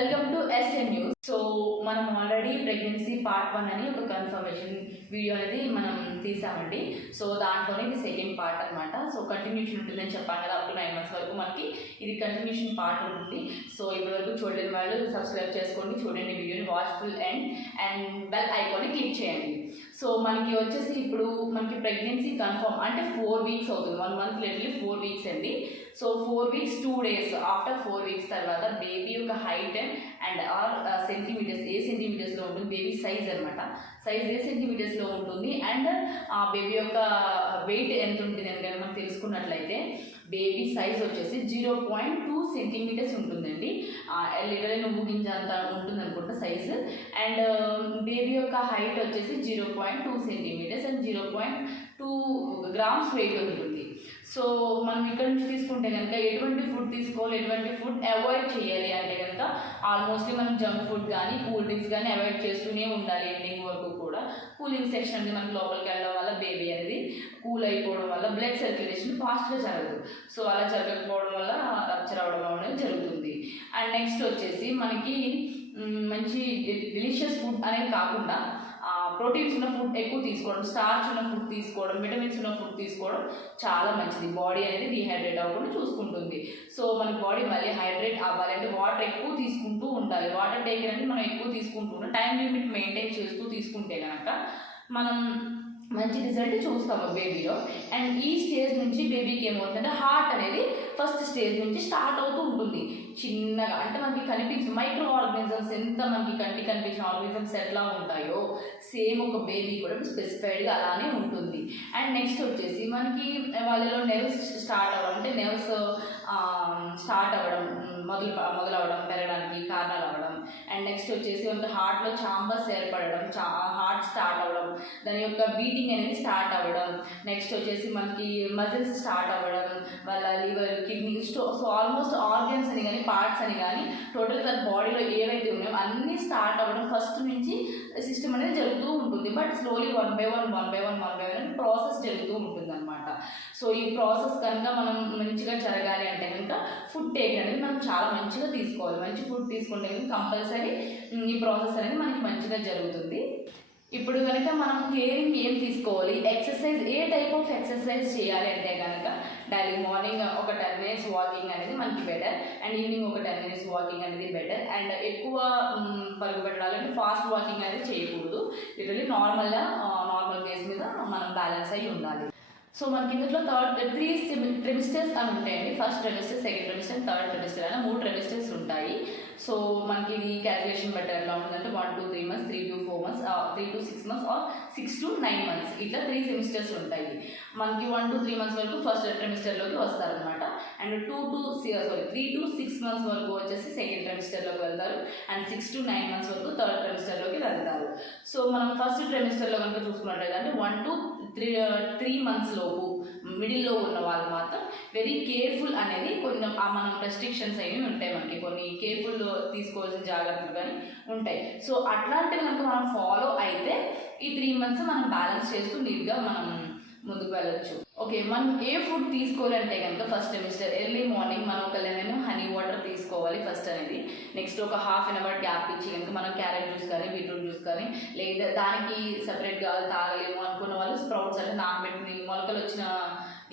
Welcome to SN News. Part one అని ఒక confirmation video అనేది మనం తీసామండి. సో దాంట్లోనే ఇది సెకండ్ పార్ట్ అనమాట సో కంటిన్యూషన్ ఉంటుందని చెప్పాను కదా అప్పుడు నైన్ మంత్స్ వరకు మనకి ఇది కంటిన్యూషన్ పార్ట్ ఉంటుంది. సో ఇప్పటివరకు చూడలేని వాళ్ళు సబ్స్క్రైబ్ చేసుకోండి చూడండి వీడియోని watch full and and bell ఐకాన్ని క్లిక్ చేయండి. సో మనకి వచ్చేసి ఇప్పుడు మనకి ప్రెగ్నెన్సీ కన్ఫర్మ్ అంటే ఫోర్ వీక్స్ అవుతుంది. One month literally four weeks అండి. So four weeks two days after four weeks తర్వాత బేబీ యొక్క height and and or centimetres ఏ సెంటీమీటర్స్లో ఉంటుంది బేబీ సైజ్ అనమాట సైజ్ ఏ సెంటీమీటర్స్లో ఉంటుంది అండ్ ఆ బేబీ యొక్క వెయిట్ ఎంత ఉంటుంది అని కనుక మనం తెలుసుకున్నట్లయితే బేబీ సైజ్ వచ్చేసి జీరో పాయింట్ టూ సెంటీమీటర్స్ ఉంటుందండి. లిటరలీ నువ్వు గింజ అంత ఉంటుంది అనుకుంటా సైజ్ అండ్ బేబీ um, యొక్క హైట్ వచ్చేసి zero point two centimetres and zero point two grams weight ఉంటుంది. సో మనం ఇక్కడ నుంచి తీసుకుంటే కనుక ఎటువంటి ఫుడ్ తీసుకోవాలి ఎటువంటి ఫుడ్ అవాయిడ్ చేయాలి అంటే కనుక ఆల్మోస్ట్లీ మనం జంక్ ఫుడ్ కానీ కూల్ డ్రింక్స్ కానీ అవాయిడ్ చేస్తూనే ఉండాలి ఎండింగ్ వరకు కూడా. కూలింగ్ సెక్షన్ అనేది మనకి లోపలికి వెళ్ళడం వల్ల బేబీ అనేది కూల్ అయిపోవడం వల్ల బ్లడ్ సర్క్యులేషన్ ఫాస్ట్గా జరగదు. సో అలా జరగకపోవడం వల్ల రప్చర్ అవడం అనేది జరుగుతుంది. అండ్ నెక్స్ట్ వచ్చేసి మనకి మంచి డెలిషియస్ ఫుడ్ అనేది కాకుండా ప్రోటీన్స్ ఉన్న ఫుడ్ ఎక్కువ తీసుకోవడం స్టార్చ్ ఉన్న ఫుడ్ తీసుకోవడం విటమిన్స్ ఉన్న ఫుడ్ తీసుకోవడం చాలా మంచిది. బాడీ అనేది డిహైడ్రేట్ అవ్వకుండా చూసుకుంటుంది. సో మన బాడీ మళ్ళీ హైడ్రేట్ అవ్వాలంటే వాటర్ ఎక్కువ తీసుకుంటూ ఉండాలి. వాటర్ టేకర్ అనేది మనం ఎక్కువ తీసుకుంటూ ఉండాలి. టైం లిమిట్ మెయింటైన్ చేస్తూ తీసుకుంటే కనుక మనం మంచి రిజల్ట్ చూస్తాము బేబీలో అండ్ ఈ స్టేజ్ నుంచి బేబీకి ఏమవుతుందంటే హార్ట్ అనేది ఫస్ట్ స్టేజ్ నుంచి స్టార్ట్ అవుతూ ఉంటుంది. చిన్నగా అంటే మనకి కనిపించే మైక్రో ఆర్గనిజమ్స్ ఎంత మనకి కంటి కనిపించిన ఆర్గనిజమ్స్ ఎట్లా ఉంటాయో సేమ్ ఒక బేబీ కూడా స్పెసిఫైడ్గా అలానే ఉంటుంది. అండ్ నెక్స్ట్ వచ్చేసి మనకి వాళ్ళలో నెర్వ్స్ స్టార్ట్ అవ్వడం అంటే నెర్వ్స్ స్టార్ట్ అవ్వడం మొదలు మొదలవడం పెరగడానికి కారణాలు అవ్వడం. అండ్ నెక్స్ట్ వచ్చేసి మనకి హార్ట్లో చాంబర్స్ ఏర్పడడం చా హార్ట్ దాని యొక్క బీటింగ్ అనేది స్టార్ట్ అవ్వడం. నెక్స్ట్ వచ్చేసి మనకి మజిల్స్ స్టార్ట్ అవ్వడం వాళ్ళ లివర్ కిడ్నీ స్టో సో ఆల్మోస్ట్ ఆర్గన్స్ అని కానీ పార్ట్స్ అని కానీ టోటల్ తన బాడీలో ఏవైతే ఉన్నాయో అన్నీ స్టార్ట్ అవ్వడం ఫస్ట్ నుంచి సిస్టమ్ అనేది జరుగుతూ ఉంటుంది. But slowly one by one one by one one by one process జరుగుతూ ఉంటుంది అనమాట సో ఈ ప్రాసెస్ కనుక మనం మంచిగా జరగాలి అంటే కనుక ఫుడ్ టేక్ అనేది మనం చాలా మంచిగా తీసుకోవాలి. మంచి ఫుడ్ తీసుకుంటే కనుక కంపల్సరీ ఈ ప్రాసెస్ అనేది మనకి మంచిగా జరుగుతుంది. ఇప్పుడు కనుక మనం కేరింగ్ ఏం తీసుకోవాలి? ఎక్సర్సైజ్ ఏ టైప్ ఆఫ్ ఎక్సర్సైజ్ చేయాలి అంటే కనుక డైలీ మార్నింగ్ ఒక టెన్ మినిట్స్ వాకింగ్ అనేది మనకి బెటర్ అండ్ ఈవినింగ్ ఒక టెన్ మినిట్స్ వాకింగ్ అనేది బెటర్ అండ్ ఎక్కువ పరుగు పెట్టాలంటే ఫాస్ట్ వాకింగ్ అనేది చేయకూడదు. లిటరలీ నార్మల్గా నార్మల్ బేస్ మీద మనం బ్యాలెన్స్ అయ్యి ఉండాలి. సో మనకి ఇందులో థర్డ్ త్రీ రెమిస్టర్స్ అని ఉంటాయండి. First trimester second trimester third trimester అని మూడు రెమిస్టర్స్ ఉంటాయి. సో మనకి ఇది క్యాల్కులేషన్ బెటర్ ఎలా ఉంటుందంటే one to three months three to four months three to six months or six to nine months ఇట్లా త్రీ సెమిస్టర్స్ ఉంటాయి. మనకి వన్ టు త్రీ మంత్స్ వరకు ఫస్ట్ రెమిస్టర్లోకి వస్తారనమాట and two to sorry three to six months వరకు వచ్చేసి second ట్రెమిస్టర్లోకి వెళ్తారు. And six to nine months వరకు థర్డ్ ట్రెమిస్టర్లోకి వెళ్తారు. సో మనం ఫస్ట్ ట్రెమిస్టర్లో కనుక చూసుకున్నట్లయితే అంటే one to three three months లోపు మిడిల్లో ఉన్న వాళ్ళు మాత్రం వెరీ కేర్ఫుల్ అనేది కొన్ని మనం రెస్ట్రిక్షన్స్ అనేవి ఉంటాయి మనకి. కొన్ని కేర్ఫుల్ తీసుకోవాల్సిన జాగ్రత్తలు కానీ ఉంటాయి. సో అట్లాంటివి కనుక మనం ఫాలో అయితే ఈ త్రీ మంత్స్ మనం బ్యాలెన్స్ చేస్తూ నీట్గా మనం ముందుకు వెళ్ళొచ్చు. ఓకే మనం ఏ ఫుడ్ తీసుకోవాలంటే కనుక ఫస్ట్ సెమిస్టర్ ఎర్లీ మార్నింగ్ మనం ఒక లెమన్ హనీ వాటర్ తీసుకోవాలి ఫస్ట్ అనేది. నెక్స్ట్ ఒక హాఫ్ అన్ అవర్ గ్యాప్ ఇచ్చి కనుక మనం క్యారెట్ జ్యూస్ కానీ బీట్రూట్ జ్యూస్ కానీ లేదా దానికి సపరేట్గా తాగలేము అనుకున్న వాళ్ళు స్ప్రౌట్స్ అంటే నానబెట్టిన మొలకలు వచ్చిన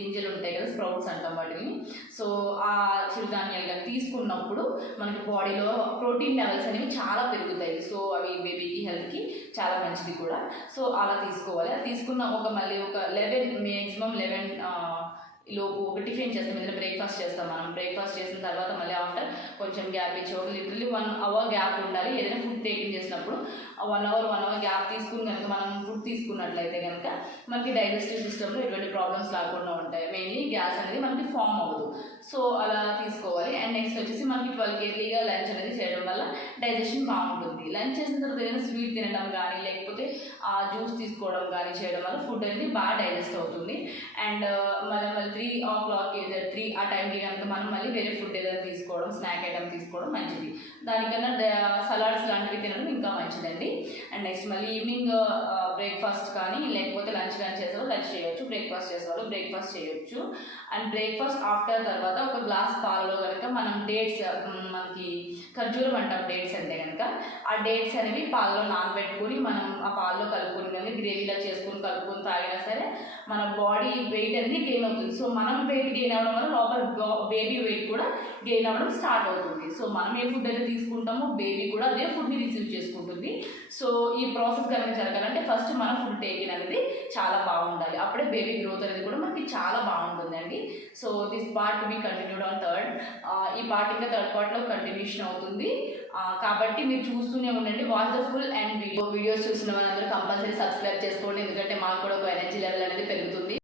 గింజలు ఉంటాయి కదా స్ప్రౌట్స్ అంటాం వాటిని. సో ఆ చిరుధాన్యాలు కానీ తీసుకున్నప్పుడు మనకి బాడీలో ప్రోటీన్ లెవెల్స్ అనేవి చాలా పెరుగుతాయి. సో అవి బేబీకి హెల్త్కి చాలా మంచిది కూడా. సో అలా తీసుకోవాలి. అది తీసుకున్న ఒక మళ్ళీ ఒక లెవెన్ మ్యాక్సిమం లెవెన్ లోపు ఒక టిఫిన్ చేస్తాం. ఏదైనా బ్రేక్ఫాస్ట్ చేస్తాం మనం. బ్రేక్ఫాస్ట్ చేసిన తర్వాత మళ్ళీ ఆఫ్టర్ కొంచెం గ్యాప్ ఇచ్చి ఒక లిటరలీ వన్ అవర్ గ్యాప్ ఉండాలి. ఏదైనా ఫుడ్ టేకింగ్ చేసినప్పుడు one hour one hour gap తీసుకుని కనుక మనం ఫుడ్ తీసుకున్నట్లయితే కనుక మనకి డైజెస్టివ్ సిస్టంలో ఎటువంటి ప్రాబ్లమ్స్ రాకుండా ఉంటాయి. మెయిన్లీ గ్యాస్ అనేది మనకి ఫామ్ అవ్వదు. సో అలా తీసుకోవాలి. అండ్ నెక్స్ట్ వచ్చేసి మనకి ట్వెల్వ్ కేర్లీగా లంచ్ అనేది చేయడం వల్ల డైజెషన్ బాగుంటుంది. లంచ్ చేసిన తర్వాత ఏదైనా స్వీట్ తినడం కానీ లేకపోతే ఆ జ్యూస్ తీసుకోవడం కానీ చేయడం వల్ల ఫుడ్ అనేది బాగా డైజెస్ట్ అవుతుంది. అండ్ uh, మనం మళ్ళీ త్రీ ఓ క్లాక్ త్రీ ఆ టైంకి కనుక మనం మళ్ళీ వేరే ఫుడ్ ఏదైనా తీసుకోవడం స్నాక్ ఐటమ్ తీసుకోవడం మంచిది. దానికన్నా సలాడ్స్ లాంటివి తినడం ఇంకా మంచిదండి. అండ్ నెక్స్ట్ మళ్ళీ ఈవినింగ్ బ్రేక్ఫాస్ట్ కానీ లేకపోతే లంచ్ కానీ చేసేవాళ్ళు లంచ్ చేయొచ్చు బ్రేక్ఫాస్ట్ చేసేవాళ్ళు బ్రేక్ఫాస్ట్ చేయొచ్చు. అండ్ బ్రేక్ఫాస్ట్ ఆఫ్టర్ తర్వాత ఒక గ్లాస్ పాలలో కనుక మనం డేట్స్ మనకి ఖర్జూరం అంటాం డేట్స్ అంటే కనుక ఆ డేట్స్ అనేవి పాలలో నానబెట్టుకుని మనం ఆ పాలలో కలుపుకొని కానీ గ్రేవీలా చేసుకుని కలుపుకొని తాగినా సరే మన బాడీ వెయిట్ అనేది గెయిన్ అవుతుంది. సో మనం వెయిట్ గెయిన్ అవ్వడం వల్ల లోపల బేబీ వెయిట్ కూడా గెయిన్ అవ్వడం స్టార్ట్ అవుతుంది. సో మనం ఏ ఫుడ్ అయితే తీసుకుంటామో బేబీ కూడా అదే ఫుడ్ని రిసీవ్ చేసుకుంటుంది. సో ఈ ప్రాసెస్ కనుక జరగాలంటే ఫస్ట్ మన ఫుడ్ టేకింగ్ అనేది చాలా బాగుండాలి. అప్పుడే బేబీ గ్రోత్ అనేది కూడా మనకి చాలా బాగుంటుందండి. So this part be continued on third ఈ పార్ట్ ఇంకా థర్డ్ పార్ట్లో కంటిన్యూషన్ అవుతుంది. కాబట్టి మీరు చూస్తూనే ఉండండి. Watch the full and video videos చూసిన వాళ్ళందరూ కంపల్సరీ సబ్స్క్రైబ్ చేసుకోండి. ఎందుకంటే మాకు కూడా ఒక ఎనర్జీ లెవెల్ అనేది పెరుగుతుంది.